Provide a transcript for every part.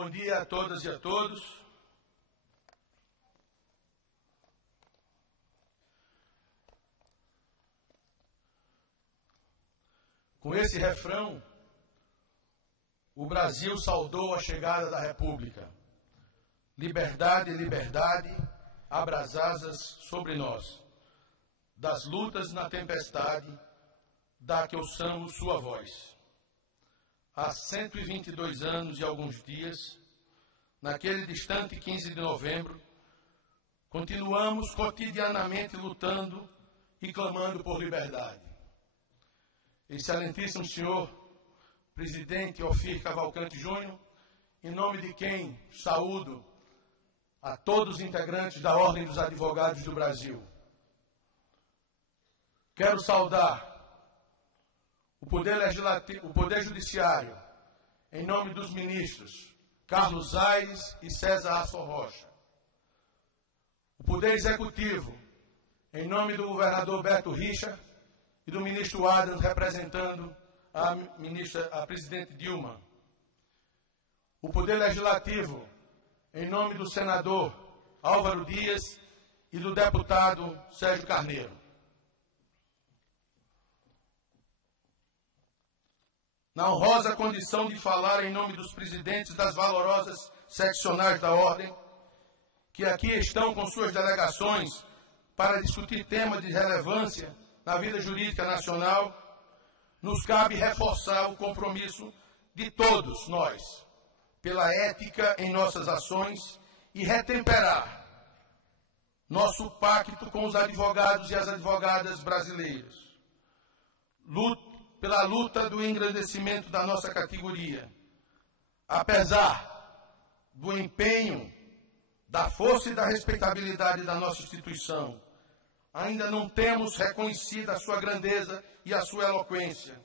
Bom dia a todas e a todos. Com esse refrão, o Brasil saudou a chegada da República. Liberdade, liberdade, abra as asas sobre nós. Das lutas na tempestade, dá que ouçamos sua voz. Há 122 anos e alguns dias, naquele distante 15 de novembro, continuamos cotidianamente lutando e clamando por liberdade. Excelentíssimo senhor presidente Ofir Cavalcante Júnior, em nome de quem saúdo a todos os integrantes da Ordem dos Advogados do Brasil. Quero saudar o Poder Legislativo, o Poder Judiciário, em nome dos ministros Carlos Aires e César Asson Rocha. O Poder Executivo, em nome do governador Beto Richa e do ministro Adams, representando a presidente Dilma. O Poder Legislativo, em nome do senador Álvaro Dias e do deputado Sérgio Carneiro. Na honrosa condição de falar em nome dos presidentes das valorosas seccionais da Ordem, que aqui estão com suas delegações para discutir temas de relevância na vida jurídica nacional, nos cabe reforçar o compromisso de todos nós, pela ética em nossas ações e retemperar nosso pacto com os advogados e as advogadas brasileiros. Pela luta do engrandecimento da nossa categoria. Apesar do empenho, da força e da respeitabilidade da nossa instituição, ainda não temos reconhecido a sua grandeza e a sua eloquência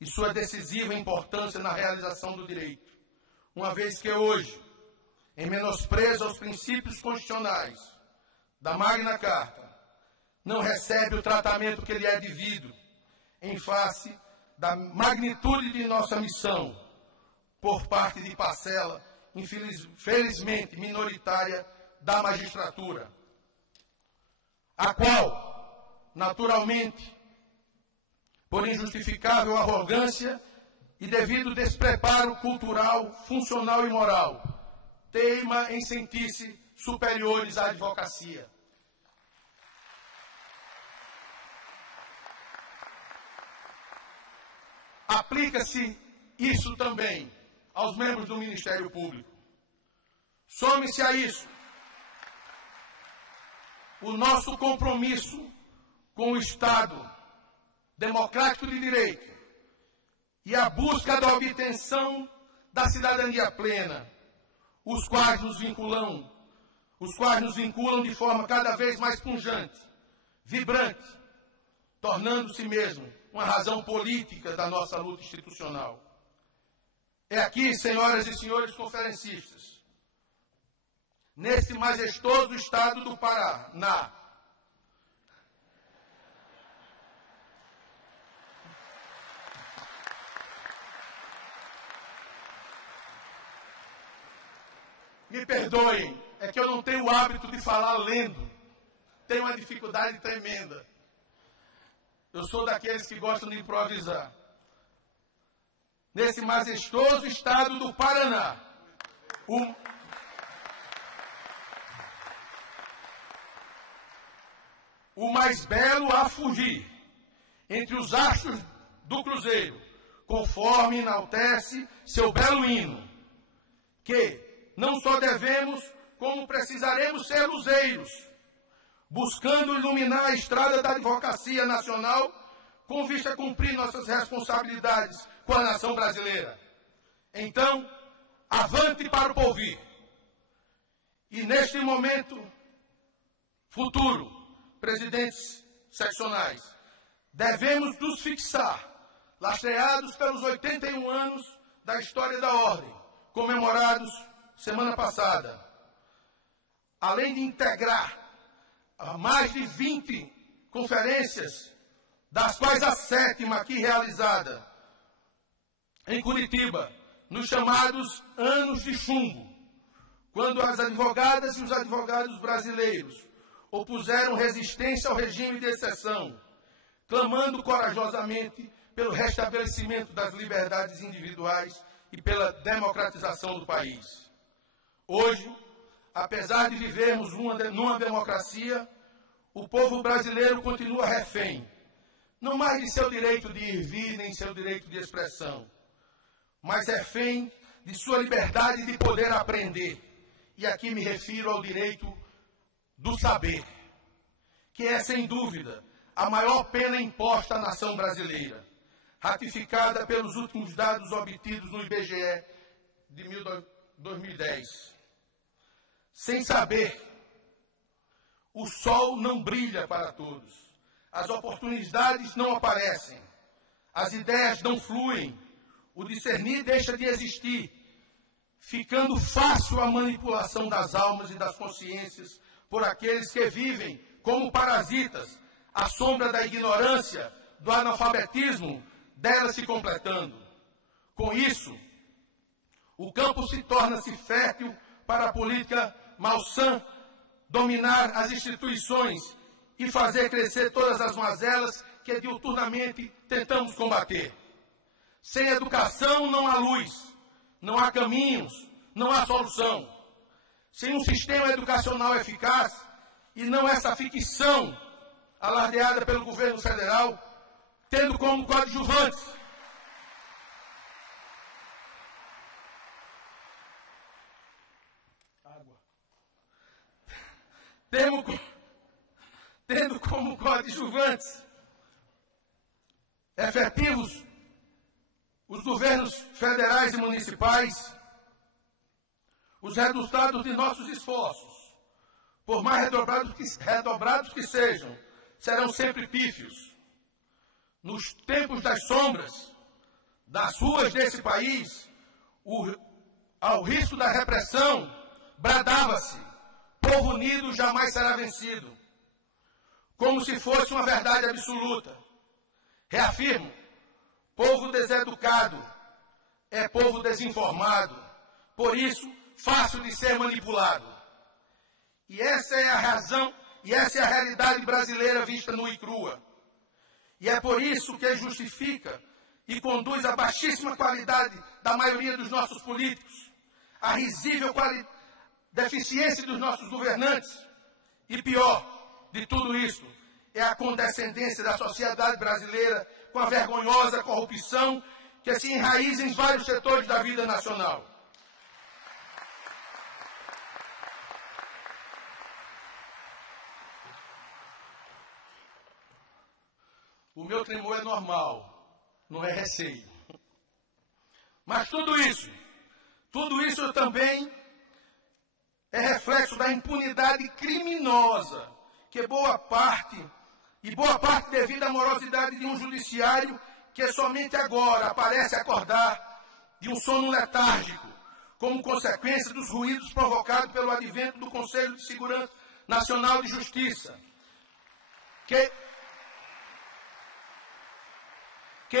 e sua decisiva importância na realização do direito, uma vez que hoje, em menosprezo aos princípios constitucionais da Magna Carta, não recebe o tratamento que lhe é devido em face da magnitude de nossa missão por parte de parcela, infelizmente minoritária, da magistratura, a qual, naturalmente, por injustificável arrogância e devido despreparo cultural, funcional e moral, teima em sentir-se superiores à advocacia. Aplica-se isso também aos membros do Ministério Público. Some-se a isso o nosso compromisso com o Estado democrático de direito e a busca da obtenção da cidadania plena, os quais nos vinculam de forma cada vez mais pungente, vibrante, tornando-se mesmo uma razão política da nossa luta institucional. É aqui, senhoras e senhores conferencistas, neste majestoso estado do Paraná, me perdoem, é que eu não tenho o hábito de falar lendo, tenho uma dificuldade tremenda. Eu sou daqueles que gostam de improvisar. Nesse majestoso estado do Paraná, o mais belo a fugir entre os astros do cruzeiro, conforme enaltece seu belo hino, que não só devemos, como precisaremos ser luzeiros, buscando iluminar a estrada da advocacia nacional, com vista a cumprir nossas responsabilidades com a nação brasileira. Então, avante para o porvir. E neste momento futuro, presidentes seccionais, devemos nos fixar, lastreados pelos 81 anos da história da Ordem, comemorados semana passada, além de integrar mais de 20 conferências, das quais a 7ª aqui realizada em Curitiba, nos chamados anos de chumbo, quando as advogadas e os advogados brasileiros opuseram resistência ao regime de exceção, clamando corajosamente pelo restabelecimento das liberdades individuais e pela democratização do país. Hoje, apesar de vivermos numa democracia, o povo brasileiro continua refém, não mais de seu direito de ir e vir, nem seu direito de expressão, mas refém de sua liberdade de poder aprender. E aqui me refiro ao direito do saber, que é, sem dúvida, a maior pena imposta à nação brasileira, ratificada pelos últimos dados obtidos no IBGE de 2010. Sem saber, o sol não brilha para todos, as oportunidades não aparecem, as ideias não fluem, o discernir deixa de existir, ficando fácil a manipulação das almas e das consciências por aqueles que vivem como parasitas, à sombra da ignorância, do analfabetismo, dela se completando. Com isso, o campo se torna-se fértil para a política malsã dominar as instituições e fazer crescer todas as mazelas que diuturnamente tentamos combater. Sem educação não há luz, não há caminhos, não há solução. Sem um sistema educacional eficaz e não essa ficção alardeada pelo governo federal, tendo como coadjuvantes tendo como coadjuvantes efetivos os governos federais e municipais, os resultados de nossos esforços, por mais redobrados que sejam, serão sempre pífios. Nos tempos das sombras, das ruas desse país, ao risco da repressão, bradava-se: povo unido jamais será vencido. Como se fosse uma verdade absoluta. Reafirmo: povo deseducado é povo desinformado, por isso, fácil de ser manipulado. E essa é a razão, e essa é a realidade brasileira vista nua e crua. E é por isso que justifica e conduz à baixíssima qualidade da maioria dos nossos políticos, à risível deficiência dos nossos governantes, e pior de tudo isso, é a condescendência da sociedade brasileira com a vergonhosa corrupção que se enraiza em vários setores da vida nacional. O meu tremor é normal, não é receio. Mas tudo isso também é reflexo da impunidade criminosa que boa parte devido à morosidade de um judiciário que somente agora parece acordar de um sono letárgico, como consequência dos ruídos provocados pelo advento do Conselho de Segurança Nacional de Justiça, que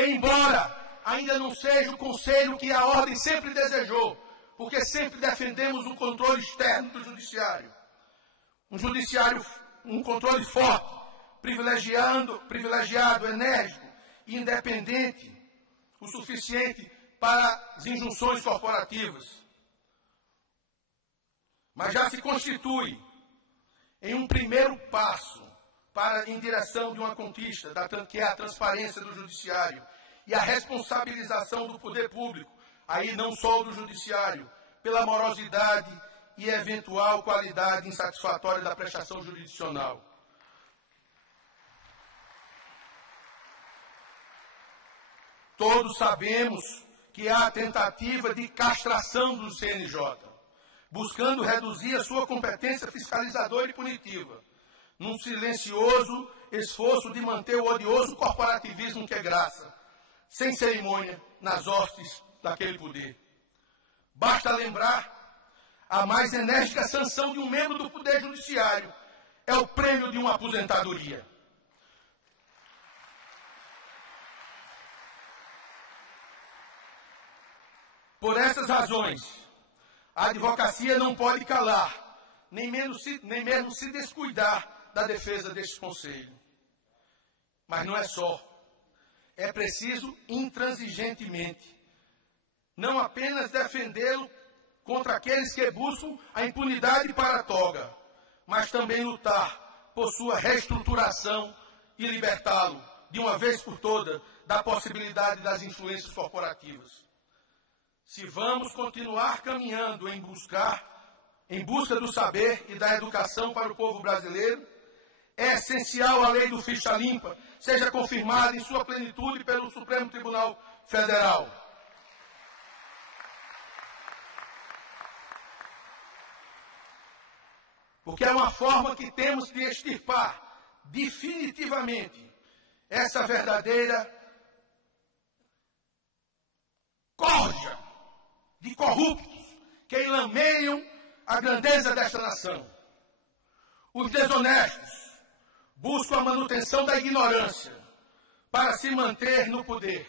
embora ainda não seja o conselho que a ordem sempre desejou, porque sempre defendemos o controle externo do judiciário. Um controle forte, privilegiado, enérgico e independente, o suficiente para as injunções corporativas. Mas já se constitui em um primeiro passo em direção de uma conquista, que é a transparência do judiciário e a responsabilização do poder público, aí não só do judiciário, pela morosidade e eventual qualidade insatisfatória da prestação jurisdicional. Todos sabemos que há a tentativa de castração do CNJ, buscando reduzir a sua competência fiscalizadora e punitiva, num silencioso esforço de manter o odioso corporativismo que é graça, sem cerimônia, nas hostes daquele poder. Basta lembrar, a mais enérgica sanção de um membro do Poder Judiciário é o prêmio de uma aposentadoria. Por essas razões, a advocacia não pode calar, nem mesmo se descuidar da defesa deste Conselho. Mas não é só. É preciso intransigentemente não apenas defendê-lo contra aqueles que buscam a impunidade para a toga, mas também lutar por sua reestruturação e libertá-lo, de uma vez por todas, da possibilidade das influências corporativas. Se vamos continuar caminhando em busca do saber e da educação para o povo brasileiro, é essencial a lei do ficha limpa seja confirmada em sua plenitude pelo Supremo Tribunal Federal. Porque é uma forma que temos de extirpar definitivamente essa verdadeira corja de corruptos que enlameiam a grandeza desta nação. Os desonestos buscam a manutenção da ignorância para se manter no poder,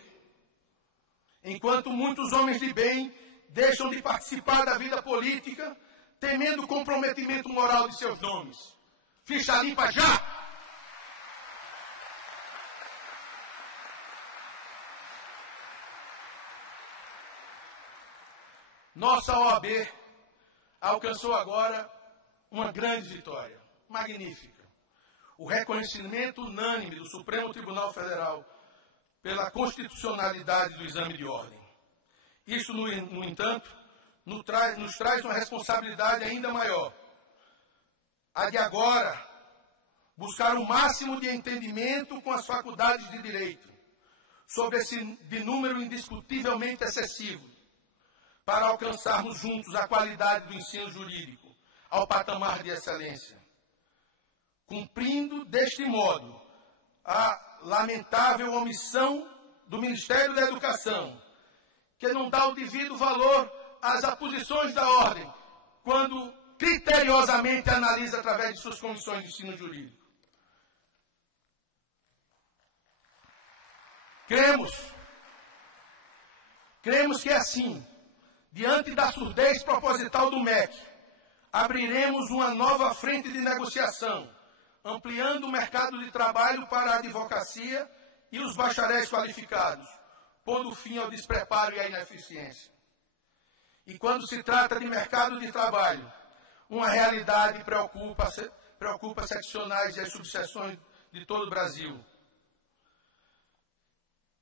enquanto muitos homens de bem deixam de participar da vida política, temendo o comprometimento moral de seus nomes. Ficha limpa já! Nossa OAB alcançou agora uma grande vitória, magnífica. O reconhecimento unânime do Supremo Tribunal Federal pela constitucionalidade do exame de ordem. Isso, no entanto, nos traz uma responsabilidade ainda maior. A de agora buscar o máximo de entendimento com as faculdades de direito sobre esse de número indiscutivelmente excessivo, para alcançarmos juntos a qualidade do ensino jurídico ao patamar de excelência, cumprindo deste modo a lamentável omissão do Ministério da Educação, que não dá o devido valor às aposições da ordem, quando criteriosamente analisa através de suas comissões de ensino jurídico. Cremos que assim, diante da surdez proposital do MEC, abriremos uma nova frente de negociação, ampliando o mercado de trabalho para a advocacia e os bacharéis qualificados, pondo fim ao despreparo e à ineficiência. E quando se trata de mercado de trabalho, uma realidade preocupa seccionais e as subseções de todo o Brasil.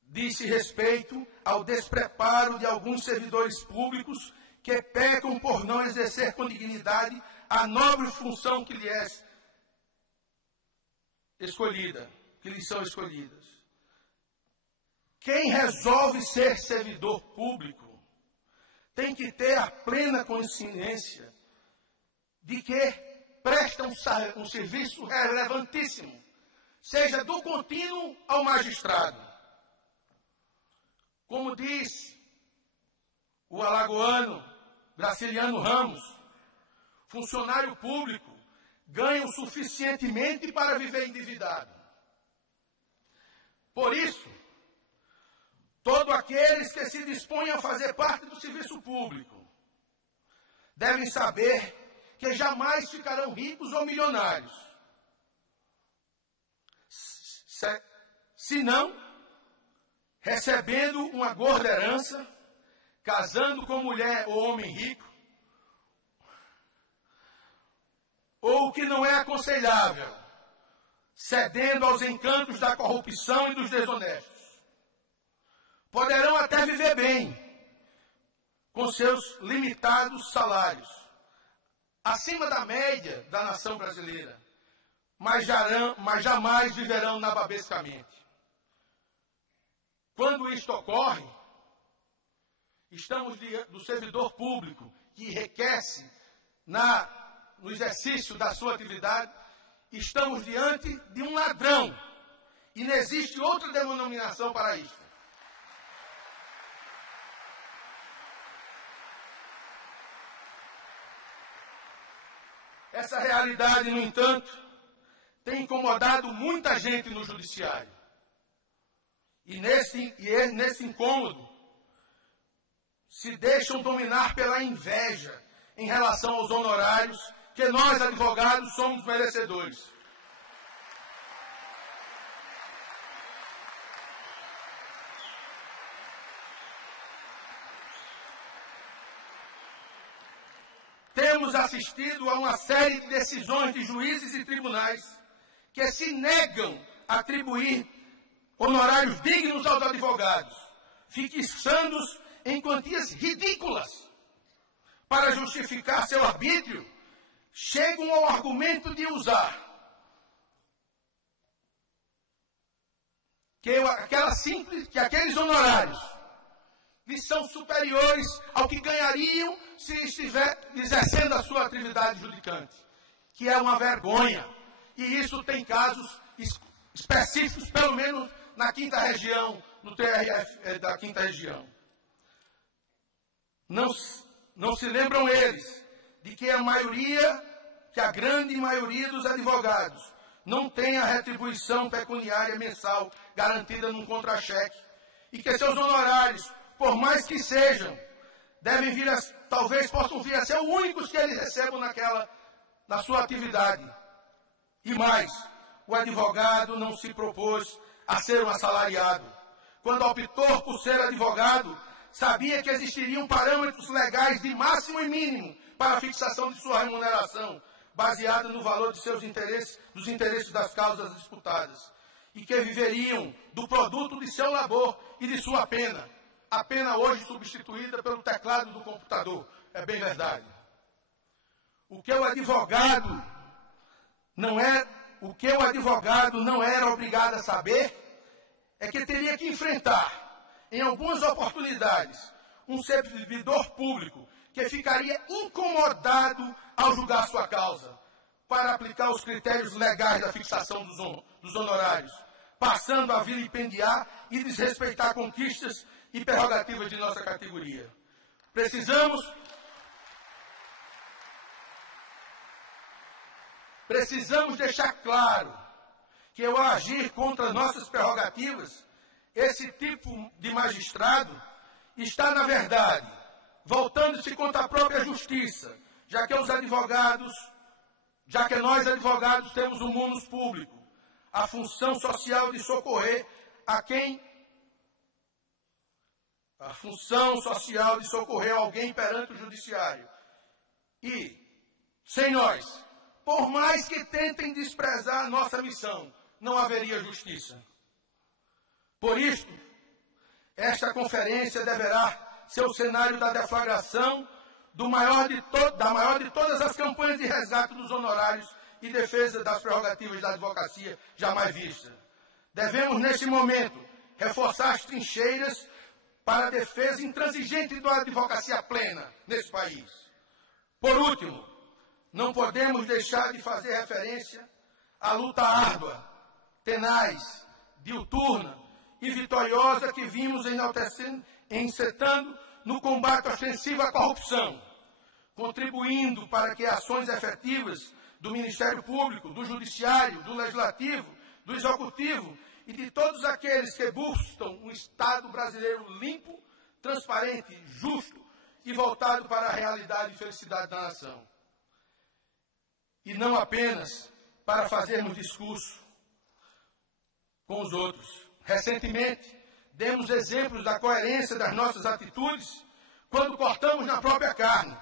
Diz-se respeito ao despreparo de alguns servidores públicos que pecam por não exercer com dignidade a nobre função que lhes são escolhidas. Quem resolve ser servidor público tem que ter a plena consciência de que presta um serviço relevantíssimo, seja do contínuo ao magistrado. Como diz o alagoano Graciliano Ramos, funcionário público ganha o suficientemente para viver endividado. Por isso, todos aqueles que se dispõem a fazer parte do serviço público devem saber que jamais ficarão ricos ou milionários, senão recebendo uma gorda herança, casando com mulher ou homem rico, ou o que não é aconselhável, cedendo aos encantos da corrupção e dos desonestos. Poderão até viver bem, com seus limitados salários, acima da média da nação brasileira, mas jamais viverão nababescamente. Quando isto ocorre, estamos do servidor público que enriquece no exercício da sua atividade, estamos diante de um ladrão. E não existe outra denominação para isso. Essa realidade, no entanto, tem incomodado muita gente no judiciário. E nesse incômodo, se deixam dominar pela inveja em relação aos honorários que nós, advogados, somos merecedores. Temos assistido a uma série de decisões de juízes e tribunais que se negam a atribuir honorários dignos aos advogados, fixando-os em quantias ridículas. Para justificar seu arbítrio, chegam ao argumento de usar que aqueles honorários lhes são superiores ao que ganhariam se estiver exercendo a sua atividade judicante, que é uma vergonha. E isso tem casos específicos, pelo menos na 5ª região, no TRF da 5ª região. Não se lembram eles de que a grande maioria dos advogados não tem a retribuição pecuniária mensal garantida num contra-cheque e que seus honorários, por mais que sejam, talvez possam vir a ser os únicos que eles recebam na sua atividade. E mais, o advogado não se propôs a ser um assalariado. Quando optou por ser advogado, sabia que existiriam parâmetros legais de máximo e mínimo para a fixação de sua remuneração, baseada no valor de seus interesses, dos interesses das causas disputadas, e que viveriam do produto de seu labor e de sua pena. A pena hoje substituída pelo teclado do computador. É bem verdade. O que o advogado não era obrigado a saber é que teria que enfrentar, em algumas oportunidades, um servidor público que ficaria incomodado ao julgar sua causa, para aplicar os critérios legais da fixação dos honorários, passando a vilipendiar e desrespeitar conquistas e prerrogativas de nossa categoria. Precisamos deixar claro que, ao agir contra nossas prerrogativas, esse tipo de magistrado está, na verdade, voltando-se contra a própria justiça, já que nós advogados temos um munus público, a função social de socorrer alguém perante o judiciário. E, sem nós, por mais que tentem desprezar nossa missão, não haveria justiça. Por isto, esta conferência deverá ser o cenário da deflagração da maior de todas as campanhas de resgate dos honorários e defesa das prerrogativas da advocacia jamais vista. Devemos, neste momento, reforçar as trincheiras para a defesa intransigente da advocacia plena nesse país. Por último, não podemos deixar de fazer referência à luta árdua, tenaz, diuturna e vitoriosa que vimos encetando no combate ostensivo à corrupção, contribuindo para que ações efetivas do Ministério Público, do Judiciário, do Legislativo, do Executivo e de todos aqueles que buscam um Estado brasileiro limpo, transparente, justo e voltado para a realidade e felicidade da nação. E não apenas para fazermos discurso com os outros. Recentemente, demos exemplos da coerência das nossas atitudes quando cortamos na própria carne.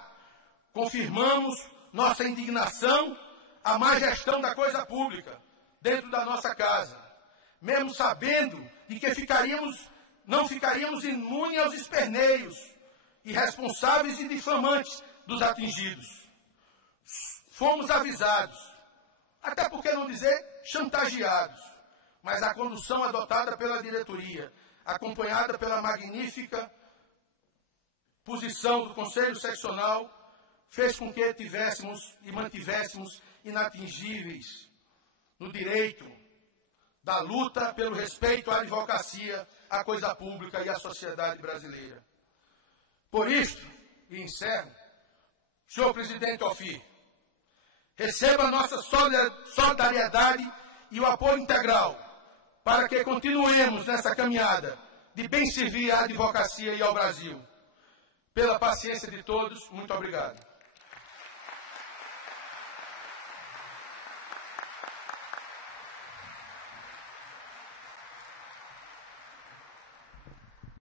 Confirmamos nossa indignação à má gestão da coisa pública dentro da nossa casa, mesmo sabendo de que não ficaríamos imunes aos esperneios irresponsáveis e difamantes dos atingidos. Fomos avisados, até por que não dizer chantageados, mas a condução adotada pela diretoria, acompanhada pela magnífica posição do Conselho Seccional, fez com que tivéssemos e mantivéssemos inatingíveis no direito da luta pelo respeito à advocacia, à coisa pública e à sociedade brasileira. Por isto, e encerro, senhor presidente Ofir, receba a nossa solidariedade e o apoio integral para que continuemos nessa caminhada de bem servir à advocacia e ao Brasil. pela paciência de todos. Muito obrigado.